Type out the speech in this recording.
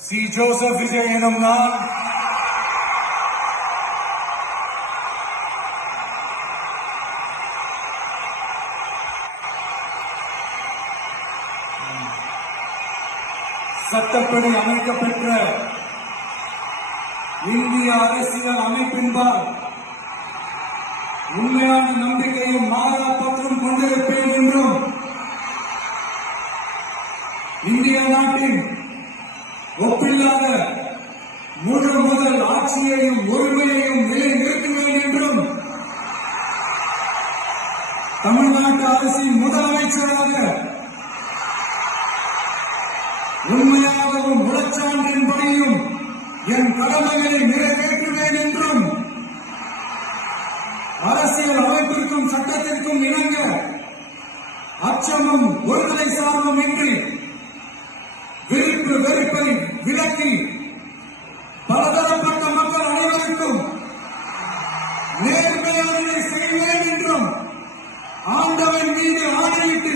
C. Joseph Vijay எனும் நான் சட்டப்படி அமைக்கப்பெற்ற இந்திய அரசியல் அமைப்பின்பால் உண்மையான நம்பிக்கையும் மாறா பற்றும் கொண்டிருப்பேன் என்றும் இந்திய நாட்டின் ஒப்பில்லாத முழு முதல் ஆட்சியையும் உரிமையையும் நிலைநிறுத்துவேன் என்றும் தமிழ்நாட்டு அரசின் முதலமைச்சராக உண்மையாகவும் உளச்சான்றின்படியும் என் கடமைகளை நிறைவேற்றுவேன் என்றும் அரசியல் அமைப்பிற்கும் சட்டத்திற்கும் இணங்க அச்சமும் ஒருதலை சார்பும் இன்றி விருப்பு வெறுப்பை விலக்கி பலதரப்பட்ட மக்கள் அனைவருக்கும் நேர்மையானதை செய்வேன் என்றும் ஆண்டவன் மீது ஆணையிட்டு